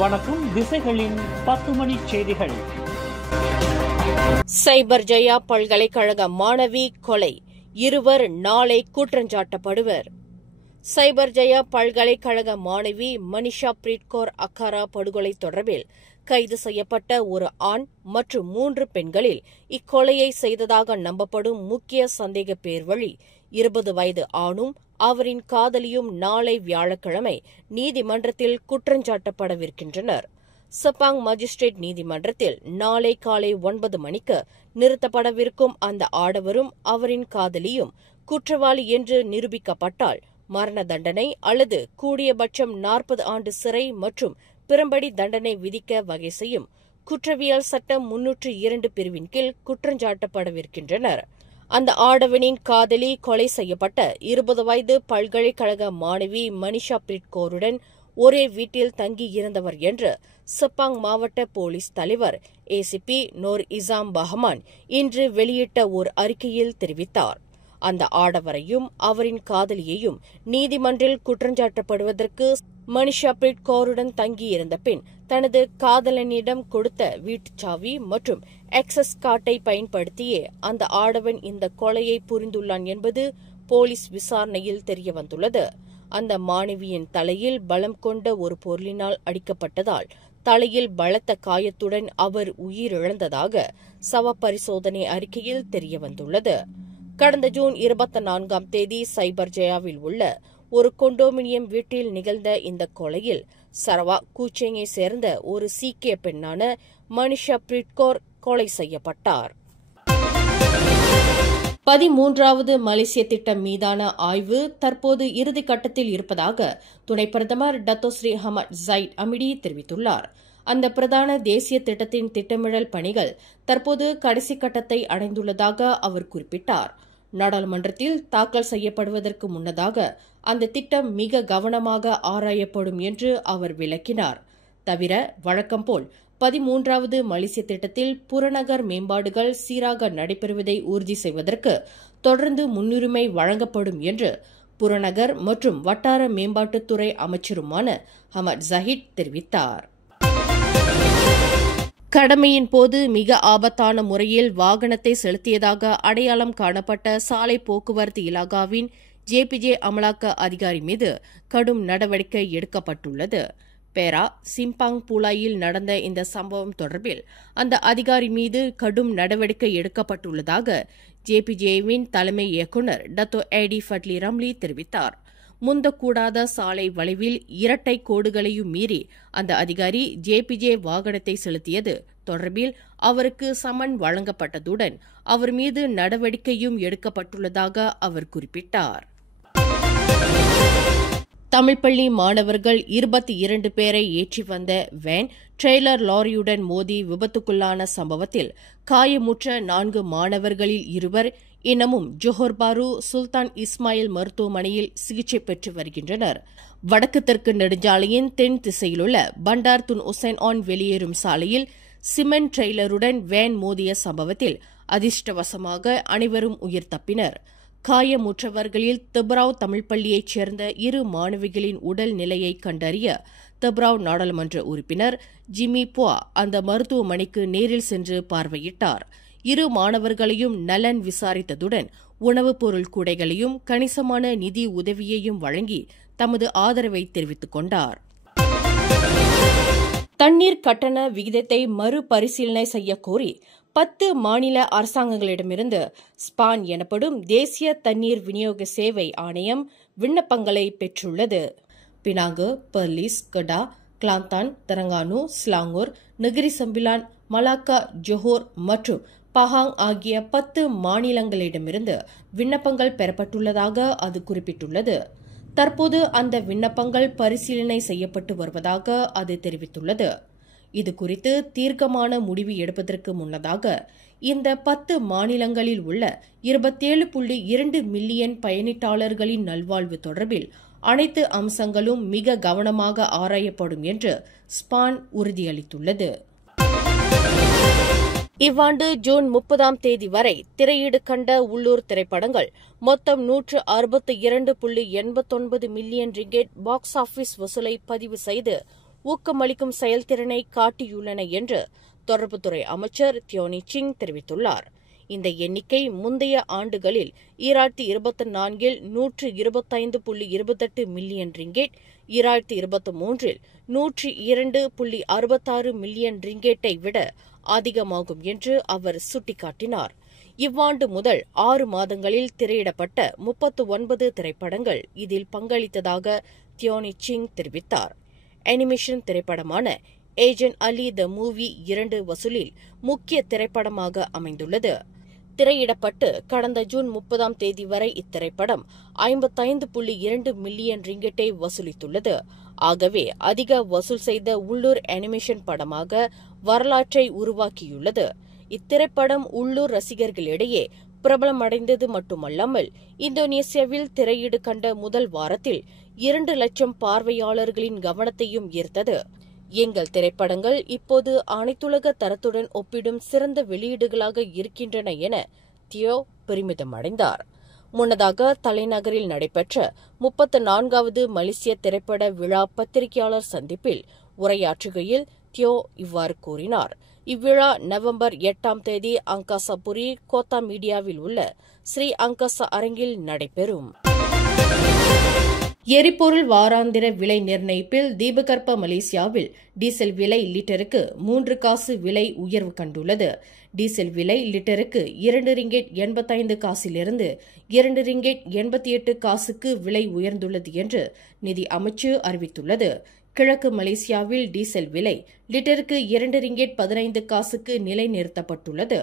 வணக்கம். திசைகளின் 10 மணி செய்திகள். சைபர் ஜெயா பல்கலைக்கழக மாணவி கொலை, இருவர் நாளை குற்றஞ்சாட்டப்படுவர். சைபர் ஜெயா பல்கலைக்கழக மாணவி மனிஷா பிரீத் கௌர் அக்காரா படுகொலை தொடர்பில் கைது செய்யப்பட்ட ஒரு ஆண் மற்றும் 3 பெண்களில் இக்கொலையை செய்ததாக நம்பப்படும் முக்கிய சந்தேக பேர்வழி 20 வயது ஆணும் அவரின் காதலியும் நாளை வியாழக்கிழமை நீதிமன்றத்தில் குற்றஞ்சாட்டப்படவிருக்கின்றனர். செப்பாங் மஜிஸ்ட்ரேட் நீதிமன்றத்தில் நாளை காலை 9 மணிக்கு நிறுத்தப்படவிருக்கும் அந்த ஆடவரும் அவரின் காதலியும் குற்றவாளி என்று நிரூபிக்கப்பட்டால் மரண தண்டனை அல்லது கூடியபட்சம் 40 ஆண்டு சிறை மற்றும் பிறம்படி தண்டனை விதிக்க வகை செய்யும் குற்றவியல் சட்டம் 302 பிரிவின் கீழ் குற்றஞ்சாட்டப்படவிருக்கின்றனர். அந்த ஆடவனின் காதலி கொலை செய்யப்பட்ட 20 வயது பல்கலைக்கழக மாணவி மனிஷா பிரீத் கௌருடன் ஒரே வீட்டில் தங்கியிருந்தவர் என்று செப்பாங் மாவட்ட போலீஸ் தலைவர் ஏசிபி நோர் இசாம் பஹமான் இன்று வெளியிட்ட ஓர் அறிக்கையில் தெரிவித்தார். அந்த ஆடவரையும் அவரின் காதலியையும் நீதிமன்றில் குற்றஞ்சாட்டப்படுவதற்கு மனிஷா பிரீத் கௌருடன் தங்கியிருந்த பின் தனது காதலனிடம் கொடுத்த வீட்டுச்சாவி மற்றும் எக்ஸஸ் கார்டை பயன்படுத்தியே அந்த ஆடவன் இந்த கொலையை புரிந்துள்ளான் என்பது போலீஸ் விசாரணையில் தெரியவந்துள்ளது. அந்த மாணவியின் தலையில் பலம் கொண்ட ஒரு பொருளினால் அடிக்கப்பட்டதால் தலையில் பலத்த காயத்துடன் அவர் உயிரிழந்ததாக சவ பரிசோதனை அறிக்கையில் தெரியவந்துள்ளது. கடந்த ஜூன் 24ஆம் தேதி சைபர் ஜெயாவில் உள்ள ஒரு கொண்டோமினியம் வீட்டில் நிகழ்ந்த இந்த கொலையில் சரவா கூச்சேங்கை சேர்ந்த ஒரு சீக்கிய பெண்ணான மனிஷா பிரீத் கௌர் கொலை செய்யப்பட்டார். 13வது மலேசிய திட்டம் மீதான ஆய்வு தற்போது இறுதிக்கட்டத்தில் இருப்பதாக துணை பிரதமர் டத்தோஸ்ரீ அஹமத் ஜைட் அமிடி தெரிவித்துள்ளார். அந்த பிரதான தேசிய திட்டத்தின் திட்டமிடல் பணிகள் தற்போது கடைசி கட்டத்தை அடைந்துள்ளதாக அவர் குறிப்பிட்டார். நாடாளுமன்றத்தில் தாக்கல் செய்யப்படுவதற்கு முன்னதாக அந்த திட்டம் மிக கவனமாக ஆராயப்படும் என்று அவர் விளக்கினார். தவிர வழக்கம்போல் 13வது மலேசிய திட்டத்தில் புறநகர் மேம்பாடுகள் சீராக நடைபெறுவதை உறுதி செய்வதற்கு தொடர்ந்து முன்னுரிமை வழங்கப்படும் என்று புறநகர் மற்றும் வட்டார மேம்பாட்டுத்துறை அமைச்சருமான அஹமத் ஜஹீட் தெரிவித்தார். கடமையின் போது மிக ஆபத்தான முறையில் வாகனத்தை செலுத்தியதாக அடையாளம் காணப்பட்ட சாலை போக்குவரத்து இலாகாவின் ஜேபிஜே அமலாக்க அதிகாரி மீது கடும் நடவடிக்கை எடுக்கப்பட்டுள்ளது. பேரா சிம்பாங் பூலாயில் நடந்த இந்த சம்பவம் தொடர்பில் அந்த அதிகாரி மீது கடும் நடவடிக்கை எடுக்கப்பட்டுள்ளதாக ஜேபிஜேவின் தலைமை இயக்குநர் டத்தோ ஏடி ஃபட்லி ரம்லி தெரிவித்தார். முந்தக்கூடாத சாலை வளைவில் இரட்டை கோடுகளையும் மீறி அந்த அதிகாரி ஜேபிஜே வாகனத்தை செலுத்தியது தொடர்பில் அவருக்கு சமன் வழங்கப்பட்டதுடன் அவர் மீது நடவடிக்கையும் எடுக்கப்பட்டுள்ளதாக அவர் குறிப்பிட்டார். தமிழ் பள்ளி மாணவர்கள் 22 பேரை ஏற்றி வந்த வேன் ட்ரெய்லர் லாரியுடன் மோதி விபத்துக்குள்ளான சம்பவத்தில் காயமுற்ற 4 மாணவர்களில் 2 இன்னமும் ஜோஹர் பாரு சுல்தான் இஸ்மாயில் மருத்துவமனையில் சிகிச்சை பெற்று வருகின்றனர். வடக்கு தெற்கு நெடுஞ்சாலையின் தென் திசையிலுள்ள பண்டார் துன் உசைன் ஆன் வெளியேறும் சாலையில் சிமெண்ட் ட்ரெய்லருடன் வேன் மோதிய சம்பவத்தில் அதிர்ஷ்டவசமாக அனைவரும் உயிர் தப்பினர். காயமுற்றவர்களில் தெப்ராவ் தமிழ் பள்ளியைச் சேர்ந்த 2 மாணவிகளின் உடல் நிலையை கண்டறிய தெப்ராவ் நாடாளுமன்ற உறுப்பினர் ஜிமி புவா அந்த மருத்துவமனைக்கு நேரில் சென்று பார்வையிட்டார். 2 மாணவர்களையும் நலன் விசாரித்ததுடன் உணவுப் பொருள் கூடைகளையும் கணிசமான நிதி உதவியையும் வழங்கி தமது ஆதரவை தெரிவித்துக் கொண்டார். தண்ணீர் கட்டண விகிதத்தை மறுபரிசீலனை செய்யக்கோரி 10 மாநில அரசாங்கங்களிடமிருந்து ஸ்பான் எனப்படும் தேசிய தண்ணீர் விநியோக சேவை ஆணையம் விண்ணப்பங்களை பெற்றுள்ளது. Penang, Perlis, Kedah, Kelantan, Terengganu, Selangor, Negeri Sembilan, Malacca, Johor மற்றும் பஹாங் ஆகிய 10 மாநிலங்களிடமிருந்து விண்ணப்பங்கள் பெறப்பட்டுள்ளதாக அது குறிப்பிட்டுள்ளது. தற்போது அந்த விண்ணப்பங்கள் பரிசீலனை செய்யப்பட்டு வருவதாக அது தெரிவித்துள்ளது. இதுகுறித்து தீர்க்கமான முடிவு எடுப்பதற்கு முன்னதாக இந்த 10 மாநிலங்களில் உள்ள 27.2 மில்லியன் பயணிட்டாளர்களின் நல்வாழ்வு தொடர்பில் அனைத்து அம்சங்களும் மிக கவனமாக ஆராயப்படும் என்று ஸ்பான் உறுதியளித்துள்ளது. இவ்வாண்டு ஜூன் 30ஆம் தேதி வரை திரையீடு கண்ட உள்ளூர் திரைப்படங்கள் மொத்தம் 162.89 மில்லியன் ரிங்கெட் பாக்ஸ் ஆபீஸ் வசூலை பதிவு செய்து ஊக்கமளிக்கும் செயல்திறனை காட்டியுள்ளன என்று தொடர்புத்துறை அமைச்சர் தியோனி சிங் தெரிவித்துள்ளார். இந்த எண்ணிக்கை முந்தைய ஆண்டுகளில் 2024இல் 125.28 மில்லியன் ரிங்கெட், 2023இல் 102.66 மில்லியன் ரிங்கெட்டை விட அதிகமாகும் என்று அவர் சுட்டிக்காட்டினார். இவ்வாண்டு முதல் 6 மாதங்களில் திரையிடப்பட்ட 39 திரைப்படங்கள் இதில் பங்களித்ததாக தியோனி சிங் தெரிவித்தார். அனிமேஷன் திரைப்படமான ஏஜென்ட் அலி த மூவி 2 வசூலில் முக்கிய திரைப்படமாக அமைந்துள்ளது. திரையிடப்பட்டு கடந்த ஜூன் 30ஆம் தேதி வரை இத்திரைப்படம் 55.2 மில்லியன் ரிங்கெட்டை வசூலித்துள்ளது. ஆகவே அதிக வசூல் செய்த உள்ளூர் அனிமேஷன் படமாக வரலாற்றை உருவாக்கியுள்ளது. இத்திரைப்படம் உள்ளூர் ரசிகர்களிடையே பிரபலமடைந்தது மட்டுமல்லாமல் இந்தோனேசியாவில் திரையீடு கண்ட முதல் வாரத்தில் 2 லட்சம் பார்வையாளர்களின் கவனத்தையும் ஈர்த்தது. எங்கள் திரைப்படங்கள் இப்போது அனைத்துலக தரத்துடன் ஒப்பிடும் சிறந்த வெளியீடுகளாக இருக்கின்றன என தியோ பெருமிதம் அடைந்தார். முன்னதாக தலைநகரில் நடைபெற்ற 34வது மலேசிய திரைப்பட விழா பத்திரிகையாளர் சந்திப்பில் உரையாற்றுகையில் தியோ இவ்வாறு கூறினார். இவ்விழா நவம்பர் 8ஆம் தேதி அங்காசாபுரி கோத்தா மீடியாவில் உள்ள ஸ்ரீ அங்காசா அரங்கில் நடைபெறும். எரிபொருள் வாராந்திர விலை நிர்ணயிப்பில் தீபகற்ப மலேசியாவில் டீசல் விலை லிட்டருக்கு 3 காசு விலை உயர்வு கண்டுள்ளது. டீசல் விலை லிட்டருக்கு 2 ரிங்கெட் 85 காசிலிருந்து 2 ரிங்கெட் 88 காசுக்கு விலை உயர்ந்துள்ளது என்று நிதி அமைச்சு அறிவித்துள்ளது. கிழக்கு மலேசியாவில் டீசல் விலை லிட்டருக்கு 2 ரிங்கெட் 15 காசுக்கு நிலைநிறுத்தப்பட்டுள்ளது.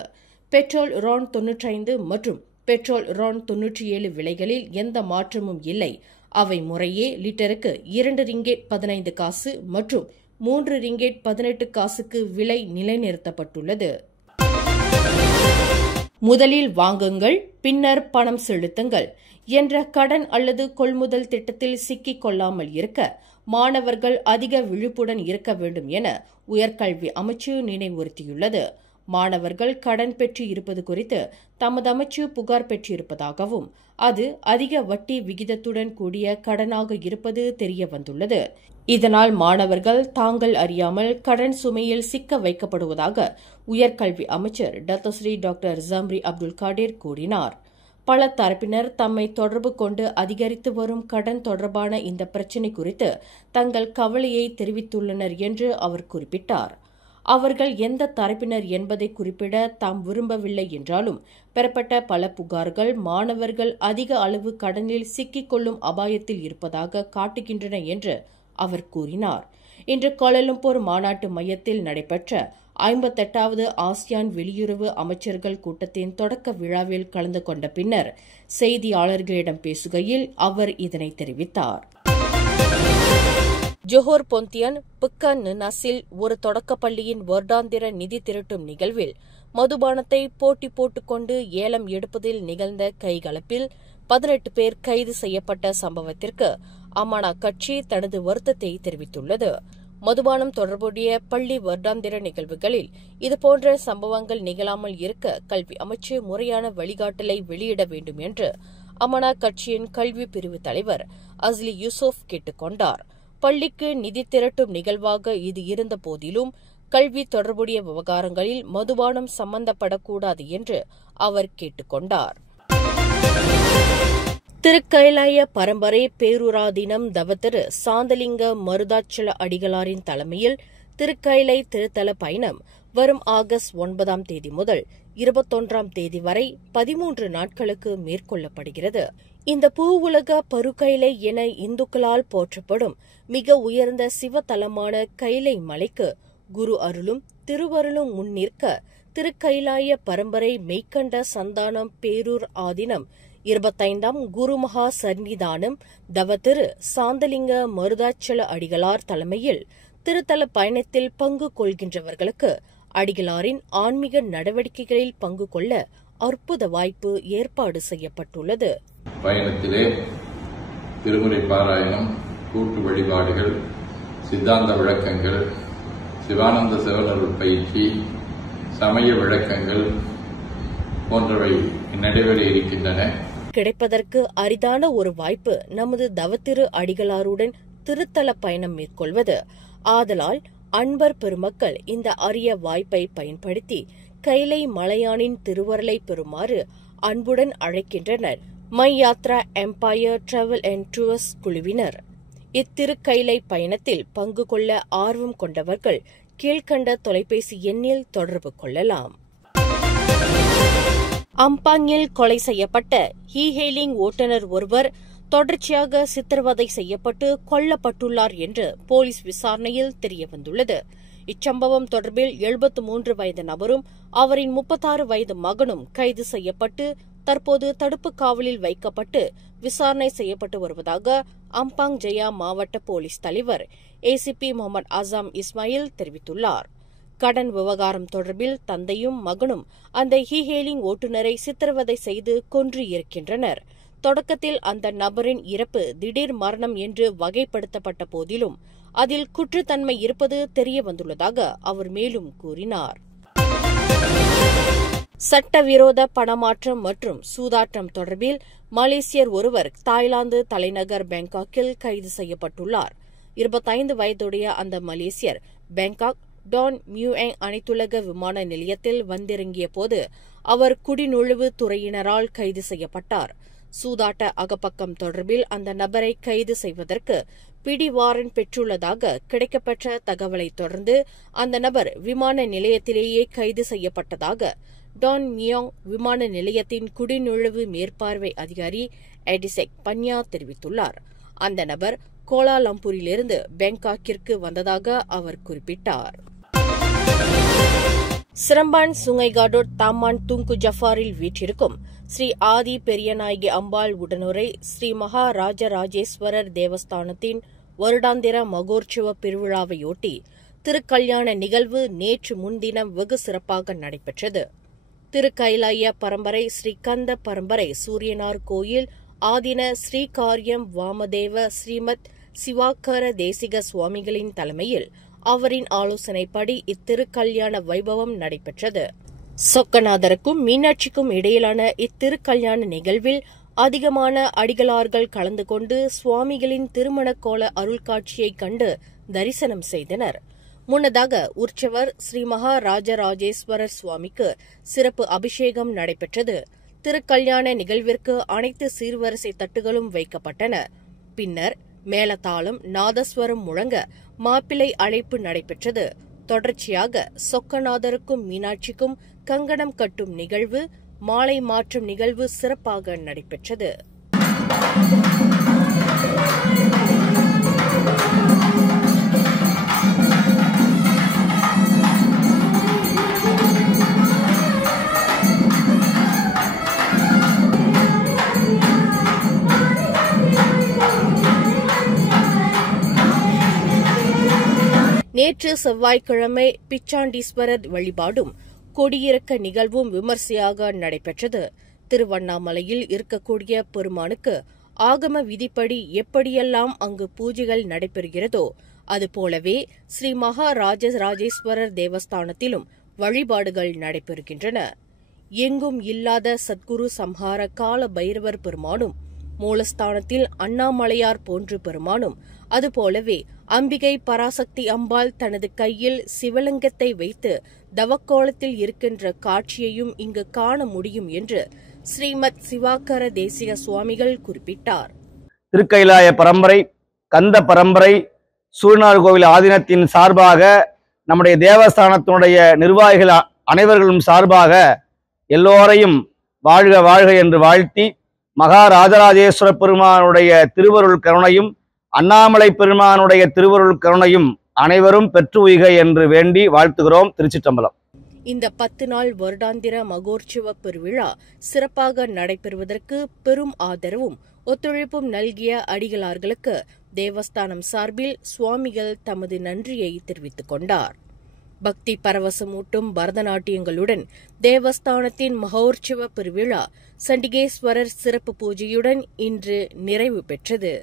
பெட்ரோல் RON 95 மற்றும் பெட்ரோல் RON 97 விலைகளில் எந்த மாற்றமும் இல்லை. அவை முறையே லிட்டருக்கு 2 ரிங்கெட் 15 காசு மற்றும் 3 ரிங்கெட் 18 காசுக்கு விலை நிலைநிறுத்தப்பட்டுள்ளது. முதலில் வாங்குங்கள், பின்னர் பணம் செலுத்துங்கள் என்ற கடன் அல்லது கொள்முதல் திட்டத்தில் சிக்கிக் கொள்ளாமல் இருக்க மாணவர்கள் அதிக விழிப்புடன் இருக்க வேண்டும் என உயர்கல்வி அமைச்சு நினைவுறுத்தியுள்ளது. மாணவர்கள் கடன் பெற்று இருப்பது குறித்து தமது அமைச்சு புகார் பெற்றிருப்பதாகவும் அது அதிக வட்டி விகிதத்துடன் கூடிய கடனாக இருப்பது தெரியவந்துள்ளது. இதனால் மாணவர்கள் தாங்கள் அறியாமல் கடன் சுமையில் சிக்க வைக்கப்படுவதாக உயர்கல்வி அமைச்சர் Datuk Seri doctor Zambry Abdul Kadir கூறினார். பல தரப்பினர் தம்மை தொடர்பு கொண்டு அதிகரித்து வரும் கடன் தொடர்பான இந்த பிரச்சினை குறித்து தங்கள் கவலையை தெரிவித்துள்ளனர் என்று அவர் குறிப்பிட்டார். அவர்கள் எந்த தரப்பினர் என்பதை குறிப்பிட தாம் விரும்பவில்லை என்றாலும் பெறப்பட்ட பல புகார்கள் மாணவர்கள் அதிக அளவு கடனில் சிக்கிக் கொள்ளும் அபாயத்தில் இருப்பதாக காட்டுகின்றன என்று அவர் கூறினார். இன்று கோலாலம்பூர் மாநாட்டு மையத்தில் நடைபெற்ற 58வது ஆசியான் வெளியுறவு அமைச்சர்கள் கூட்டத்தின் தொடக்க விழாவில் கலந்து கொண்ட பின்னர் செய்தியாளர்களிடம் பேசுகையில் அவர் இதனை தெரிவித்தார். ஜோஹர் பொந்தியன் பிக்கன் நசில் ஒரு தொடக்கப்பள்ளியின் வருடாந்திர நிதி திரட்டும் நிகழ்வில் மதுபானத்தை போட்டி போட்டுக்கொண்டு ஏலம் எடுப்பதில் நிகழ்ந்த கைகலப்பில் 18 பேர் கைது செய்யப்பட்ட சம்பவத்திற்கு அமானா கட்சி தனது வருத்தத்தை தெரிவித்துள்ளது. மதுபானம் தொடர்புடைய பள்ளி வருடாந்திர நிகழ்வுகளில் இதுபோன்ற சம்பவங்கள் நிகழாமல் இருக்க கல்வி அமைச்சு முறையான வழிகாட்டலை வெளியிட வேண்டும் என்று அமானா கட்சியின் கல்வி பிரிவு தலைவர் அஸ்லி யூசுப் கேட்டுக் கொண்டார். பள்ளிக்கு நிதி திரட்டும் நிகழ்வாக இது இருந்த போதிலும் கல்வி தொடர்புடைய விவகாரங்களில் மதுபானம் சம்பந்தப்படக்கூடாது என்று அவர் கேட்டுக் கொண்டார். திருக்கைலாய பரம்பரை பேரூராதீனம் தவத்திரு சாந்தலிங்க மருதாச்சல அடிகளாரின் தலைமையில் திருக்கைலை திருத்தல பயணம் வரும் ஆகஸ்ட் 9ஆம் தேதி முதல் 21ஆம் தேதி வரை 13 நாட்களுக்கு மேற்கொள்ளப்படுகிறது. இந்த பூவுலக பருக்கைலை என இந்துக்களால் போற்றப்படும் மிக உயர்ந்த சிவத்தலமான கைலை மலைக்கு குரு அருளும் திருவருளும் முன்னிற்க திருக்கைலாய பரம்பரை மெய்கண்ட சந்தானம் பேரூர் ஆதீனம் 25ஆம் குருமகா சன்னிதானம் தவத்திரு சாந்தலிங்க மருதாச்சல அடிகளார் தலைமையில் திருத்தல பயணத்தில் பங்கு கொள்கின்றவர்களுக்கு அடிகளாரின் ஆன்மீக நடவடிக்கைகளில் பங்கு கொள்ள அற்புத வாய்ப்பு ஏற்பாடு செய்யப்பட்டுள்ளது. பயணத்திலே திருமுறை பாராயணம், கூட்டு வழிபாடுகள், சித்தாந்த விளக்கங்கள், சிவானந்த சிவனருள் பயிற்சி, சமய விளக்கங்கள் போன்றவை நடைபெற இருக்கின்றன. கிடைப்பதற்கு அரிதான ஒரு வாய்ப்பு நமது தவத்திரு அடிகளாருடன் திருத்தல பயணம் மேற்கொள்வது. ஆதலால் அன்பர் பெருமக்கள் இந்த அரிய வாய்ப்பை பயன்படுத்தி கைலை மலையானின் திருவருளை பெறுமாறு அன்புடன் அழைக்கின்றனர் my Yatra Empire travel and tours குழுவினர். இத்திருக்கைலை பயணத்தில் பங்கு கொள்ள ஆர்வம் கொண்டவர்கள் கீழ்கண்ட தொலைபேசி எண்ணில் தொடர்பு கொள்ளலாம். அம்பாங்கில் கொலை செய்யப்பட்ட ஹீஹெயிலிங் ஓட்டுநர் ஒருவர் தொடர்ச்சியாக சித்திரவதை செய்யப்பட்டு கொல்லப்பட்டுள்ளார் என்று போலீஸ் விசாரணையில் தெரியவந்துள்ளது. இச்சம்பவம் தொடர்பில் 73 வயது நபரும் அவரின் 36 வயது மகனும் கைது செய்யப்பட்டு தற்போது தடுப்பு காவலில் வைக்கப்பட்டு விசாரணை செய்யப்பட்டு வருவதாக அம்பாங் ஜெயா மாவட்ட போலீஸ் தலைவர் ஏசிபி முகமது ஆசாம் இஸ்மாயில் தெரிவித்துள்ளார். கடன் விவகாரம் தொடர்பில் தந்தையும் மகனும் அந்த ஹீஹெயிலிங் ஓட்டுநரை சித்திரவதை செய்து கொன்று இருக்கின்றனர். தொடக்கத்தில் அந்த நபரின் இறப்பு திடீர் மரணம் என்று வகைப்படுத்தப்பட்ட போதிலும் அதில் குற்றத்தன்மை இருப்பது தெரியவந்துள்ளதாக அவர் மேலும் கூறினார். சட்டவிரோத பணமாற்றம் மற்றும் சூதாட்டம் தொடர்பில் மலேசியர் ஒருவர் தாய்லாந்து தலைநகர் பாங்காக்கில் கைது செய்யப்பட்டுள்ளார். 25 வயதுடைய அந்த மலேசியர் பாங்காக் டான் மியூஎங் அனைத்துலக விமான நிலையத்தில் வந்திறங்கிய போது அவர் குடிநுழைவு துறையினரால் கைது செய்யப்பட்டார். சூதாட்ட அகப்பக்கம் தொடர்பில் அந்த நபரை கைது செய்வதற்கு பிடி வாரண்ட் பெற்றுள்ளதாக கிடைக்கப்பெற்ற தகவலை தொடர்ந்து அந்த நபர் விமான நிலையத்திலேயே கைது செய்யப்பட்டதாக டான் மியோங் விமான நிலையத்தின் குடிநுழைவு மேற்பார்வை அதிகாரி எடிசெக் பன்யா தெரிவித்துள்ளார். அந்த நபர் கோலாலம்பூரிலிருந்து பாங்காக்கிற்கு வந்ததாக அவர் குறிப்பிட்டார். சிரம்பான் சுங்கைகாடோட் தாமான் துங்கு ஜஃபாரில் வீற்றிருக்கும் ஸ்ரீ ஆதி பெரியநாயகி அம்பாள் உடனுரை ஸ்ரீ மகா ராஜராஜேஸ்வரர் தேவஸ்தானத்தின் வருடாந்திர மகோற்சவ பெருவிழாவையொட்டி திருக்கல்யாண நிகழ்வு நேற்று முன்தினம் வெகு சிறப்பாக நடைபெற்றது. திருக்கைலாய பரம்பரை ஸ்ரீ கந்த பரம்பரை சூரியனார் கோயில் ஆதின ஸ்ரீகாரியம் வாமதேவ ஸ்ரீமத் சிவாக்கர தேசிக சுவாமிகளின் தலைமையில் அவரின் ஆலோசனைப்படி இத்திருக்கல்யாண வைபவம் நடைபெற்றது. சொக்கநாதருக்கும் மீனாட்சிக்கும் இடையிலான இத்திருக்கல்யாண நிகழ்வில் அதிகமான அடிகளார்கள் கலந்து கொண்டு சுவாமிகளின் திருமணக்கோல அருள்காட்சியைக் கண்டு தரிசனம் செய்தனர். முன்னதாக உற்சவர் ஸ்ரீ மகா ராஜராஜேஸ்வரர் சுவாமிக்கு சிறப்பு அபிஷேகம் நடைபெற்றது. திருக்கல்யாண நிகழ்விற்கு அனைத்து சீர்வரிசை தட்டுகளும் வைக்கப்பட்டன. பின்னர் மேளதாளம் நாதஸ்வரம் முழங்க மாப்பிள்ளை அழைப்பு நடைபெற்றது. தொடர்ச்சியாக சொக்கநாதருக்கும் மீனாட்சிக்கும் கங்கணம் கட்டும் நிகழ்வு, மாலை மாற்றும் நிகழ்வு சிறப்பாக நடைபெற்றது. நேற்று செவ்வாய்க்கிழமை பிச்சாண்டீஸ்வரர் வழிபாடும் கொடியிறக்க நிகழ்வும் விமர்சையாக நடைபெற்றது. திருவண்ணாமலையில் இருக்கக்கூடிய பெருமானுக்கு ஆகம விதிப்படி எப்படியெல்லாம் அங்கு பூஜைகள் நடைபெறுகிறதோ அதுபோலவே ஸ்ரீ மகா ராஜராஜேஸ்வரர் தேவஸ்தானத்திலும் வழிபாடுகள் நடைபெறுகின்றன. எங்கும் இல்லாத சத்குரு சம்ஹார கால பைரவர் பெருமானும் மூலஸ்தானத்தில் அண்ணாமலையார் போன்று பெருமானும் அதுபோலவே அம்பிகை பராசக்தி அம்பாள் தனது கையில் சிவலிங்கத்தை வைத்து தவக்கோலத்தில் இருக்கின்ற காட்சியையும் இங்கு காண முடியும் என்று ஸ்ரீமத் சிவாக்கர தேசிக சுவாமிகள் குறிப்பிட்டார். திருக்கைலாய பரம்பரை, கந்த பரம்பரை, சூரியனார் கோவில் ஆதீனத்தின் சார்பாக நம்முடைய தேவஸ்தானத்தினுடைய நிர்வாகிகள் அனைவர்களும் சார்பாக எல்லோரையும் வாழ்க வாழ்க என்று வாழ்த்தி, மகா ராஜராஜேஸ்வர பெருமானுடைய திருவருள் கருணையும் அண்ணாமலை பெருமானுடைய திருவருள் கருணையும் அனைவரும் பெற்று உய்க என்று வேண்டி வாழ்த்துகிறோம். திருச்சிற்றம்பலம். இந்த 10 நாள் வருடாந்திர மகோற்சவ பெருவிழா சிறப்பாக நடைபெறுவதற்கு பெரும் ஆதரவும் ஒத்துழைப்பும் நல்கிய அடிகளார்களுக்கு தேவஸ்தானம் சார்பில் சுவாமிகள் தமது நன்றியை தெரிவித்துக் கொண்டார். பக்தி பரவசமூட்டும் பரதநாட்டியங்களுடன் தேவஸ்தானத்தின் மகோற்சவ பெருவிழா சண்டிகேஸ்வரர் சிறப்பு பூஜையுடன் இன்று நிறைவு பெற்றது.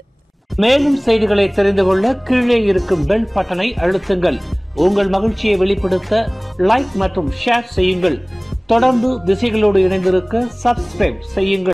மேலும் செய்திகளை தெரிந்து கொள்ள கீழே இருக்கும் பெல் பட்டனை அழுத்துங்கள். உங்கள் மகிழ்ச்சியை வெளிப்படுத்த லைக் மற்றும் ஷேர் செய்யுங்கள். தொடர்ந்து திசைகளோடு இணைந்திருக்க சப்ஸ்கிரைப் செய்யுங்கள்.